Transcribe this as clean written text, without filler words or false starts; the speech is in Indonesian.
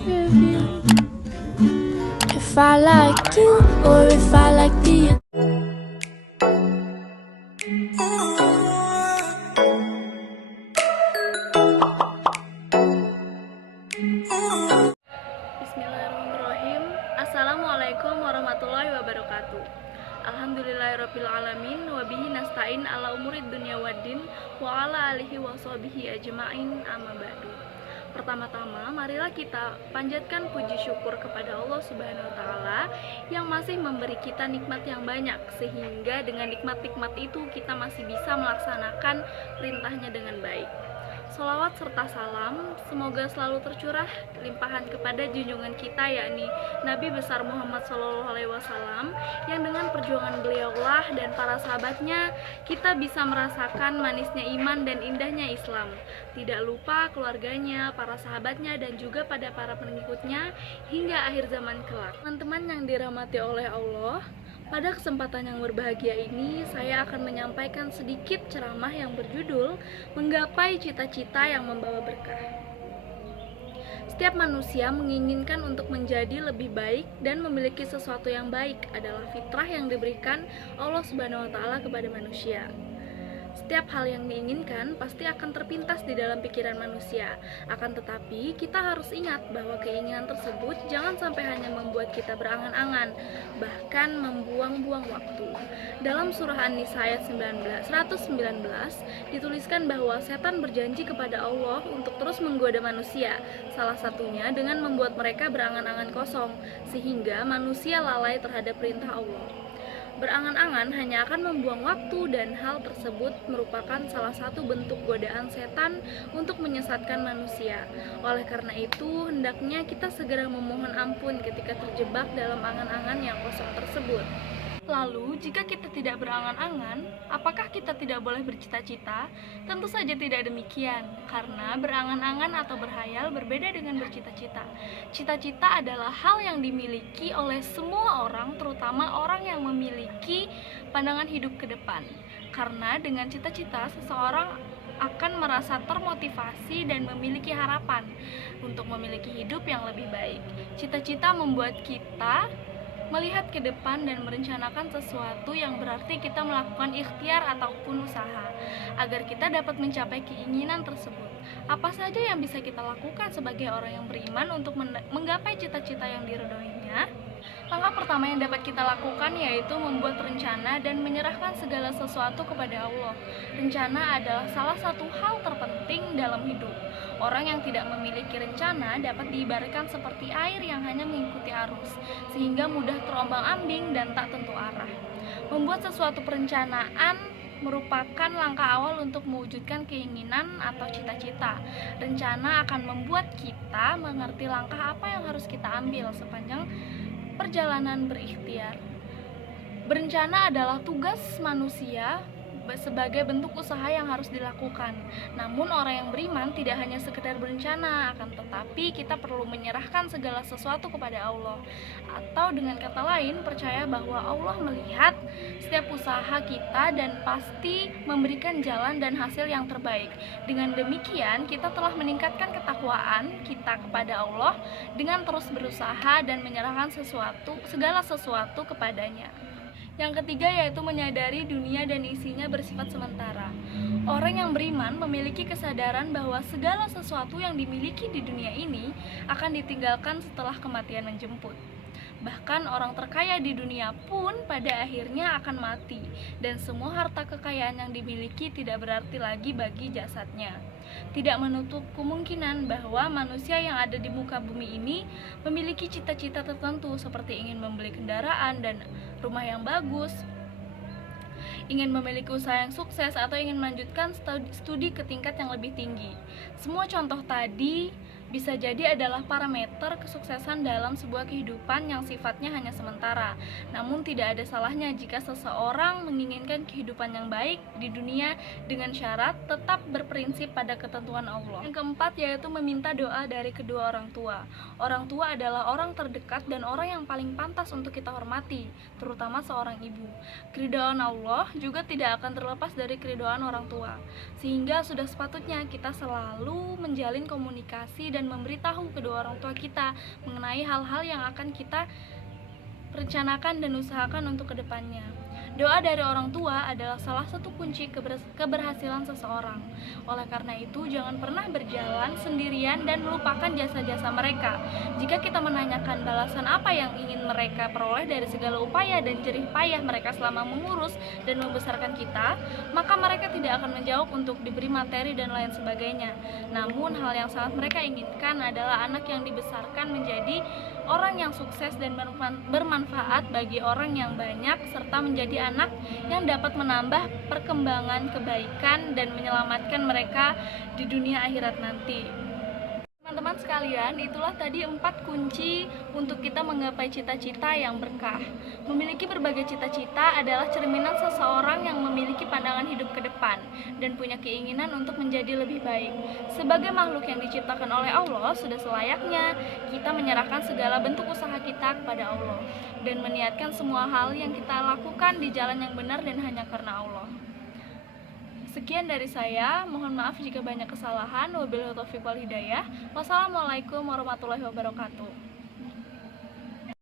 review. If I like you or if I like the Bismillahirrahmanirrahim. Assalamualaikum warahmatullahi wabarakatuh. Alhamdulillahirabbil alamin wa bihi nasta'in ala umurid dunya waddin wa ala alihi wa sahbihi ajma'in, amma ba'du. Pertama-tama, marilah kita panjatkan puji syukur kepada Allah Subhanahu wa taala yang masih memberi kita nikmat yang banyak, sehingga dengan nikmat-nikmat itu kita masih bisa melaksanakan perintahnya dengan baik. Sholawat serta salam semoga selalu tercurah limpahan kepada junjungan kita, yakni Nabi besar Muhammad SAW, yang dengan perjuangan beliaulah dan para sahabatnya kita bisa merasakan manisnya iman dan indahnya Islam. Tidak lupa keluarganya, para sahabatnya, dan juga pada para pengikutnya hingga akhir zaman kelak. Teman-teman yang dirahmati oleh Allah, pada kesempatan yang berbahagia ini, saya akan menyampaikan sedikit ceramah yang berjudul Menggapai Cita-Cita yang Membawa Berkah. Setiap manusia menginginkan untuk menjadi lebih baik dan memiliki sesuatu yang baik adalah fitrah yang diberikan Allah Subhanahu wa taala kepada manusia. Setiap hal yang diinginkan pasti akan terpintas di dalam pikiran manusia. Akan tetapi, kita harus ingat bahwa keinginan tersebut jangan sampai hanya membuat kita berangan-angan, bahkan membuang-buang waktu. Dalam surah An-Nisa ayat 119 dituliskan bahwa setan berjanji kepada Allah untuk terus menggoda manusia, salah satunya dengan membuat mereka berangan-angan kosong, sehingga manusia lalai terhadap perintah Allah. Berangan-angan hanya akan membuang waktu, dan hal tersebut merupakan salah satu bentuk godaan setan untuk menyesatkan manusia. Oleh karena itu, hendaknya kita segera memohon ampun ketika terjebak dalam angan-angan yang kosong tersebut. Lalu, jika kita tidak berangan-angan, apakah kita tidak boleh bercita-cita? Tentu saja tidak demikian, karena berangan-angan atau berhayal berbeda dengan bercita-cita. Cita-cita adalah hal yang dimiliki oleh semua orang, terutama orang yang memiliki pandangan hidup ke depan. Karena dengan cita-cita, seseorang akan merasa termotivasi dan memiliki harapan untuk memiliki hidup yang lebih baik. Cita-cita membuat kita melihat ke depan dan merencanakan sesuatu, yang berarti kita melakukan ikhtiar ataupun usaha agar kita dapat mencapai keinginan tersebut. Apa saja yang bisa kita lakukan sebagai orang yang beriman untuk menggapai cita-cita yang diridhoinya? Langkah pertama yang dapat kita lakukan yaitu membuat rencana dan menyerahkan segala sesuatu kepada Allah. Rencana adalah salah satu hal terpenting dalam hidup. Orang yang tidak memiliki rencana dapat diibaratkan seperti air yang hanya mengikuti arus, sehingga mudah terombang-ambing dan tak tentu arah. Membuat sesuatu perencanaan merupakan langkah awal untuk mewujudkan keinginan atau cita-cita. Rencana akan membuat kita mengerti langkah apa yang harus kita ambil sepanjang perjalanan berikhtiar. Berencana adalah tugas manusia sebagai bentuk usaha yang harus dilakukan. Namun orang yang beriman tidak hanya sekedar berencana, akan tetapi kita perlu menyerahkan segala sesuatu kepada Allah. Atau dengan kata lain, percaya bahwa Allah melihat setiap usaha kita dan pasti memberikan jalan dan hasil yang terbaik. Dengan demikian, kita telah meningkatkan ketakwaan kita kepada Allah dengan terus berusaha dan menyerahkan segala sesuatu kepadanya. Yang ketiga yaitu menyadari dunia dan isinya bersifat sementara. Orang yang beriman memiliki kesadaran bahwa segala sesuatu yang dimiliki di dunia ini akan ditinggalkan setelah kematian menjemput. Bahkan orang terkaya di dunia pun pada akhirnya akan mati, dan semua harta kekayaan yang dimiliki tidak berarti lagi bagi jasadnya. Tidak menutup kemungkinan bahwa manusia yang ada di muka bumi ini memiliki cita-cita tertentu, seperti ingin membeli kendaraan dan rumah yang bagus, ingin memiliki usaha yang sukses, atau ingin melanjutkan studi ke tingkat yang lebih tinggi. Semua contoh tadi bisa jadi adalah parameter kesuksesan dalam sebuah kehidupan yang sifatnya hanya sementara. Namun tidak ada salahnya jika seseorang menginginkan kehidupan yang baik di dunia dengan syarat tetap berprinsip pada ketentuan Allah. Yang keempat yaitu meminta doa dari kedua orang tua. Orang tua adalah orang terdekat dan orang yang paling pantas untuk kita hormati, terutama seorang ibu. Keridhaan Allah juga tidak akan terlepas dari keridhaan orang tua, sehingga sudah sepatutnya kita selalu menjalin komunikasi dan dan memberitahu kedua orang tua kita mengenai hal-hal yang akan kita rencanakan dan usahakan untuk kedepannya. Doa dari orang tua adalah salah satu kunci keberhasilan seseorang. Oleh karena itu, jangan pernah berjalan sendirian dan melupakan jasa-jasa mereka. Jika kita menanyakan balasan apa yang ingin mereka peroleh dari segala upaya dan jerih payah mereka selama mengurus dan membesarkan kita, maka mereka tidak akan menjawab untuk diberi materi dan lain sebagainya. Namun, hal yang sangat mereka inginkan adalah anak yang dibesarkan menjadi orang yang sukses dan bermanfaat bagi orang yang banyak, serta menjadi anak yang dapat menambah perkembangan kebaikan dan menyelamatkan mereka di dunia akhirat nanti. Teman-teman sekalian, itulah tadi 4 kunci untuk kita menggapai cita-cita yang berkah. Memiliki berbagai cita-cita adalah cerminan seseorang yang memiliki pandangan hidup ke depan dan punya keinginan untuk menjadi lebih baik. Sebagai makhluk yang diciptakan oleh Allah, sudah selayaknya kita menyerahkan segala bentuk usaha kita kepada Allah dan meniatkan semua hal yang kita lakukan di jalan yang benar dan hanya karena Allah. Sekian dari saya, mohon maaf jika banyak kesalahan. Wabillahi taufiq wal hidayah. Wassalamualaikum warahmatullahi wabarakatuh.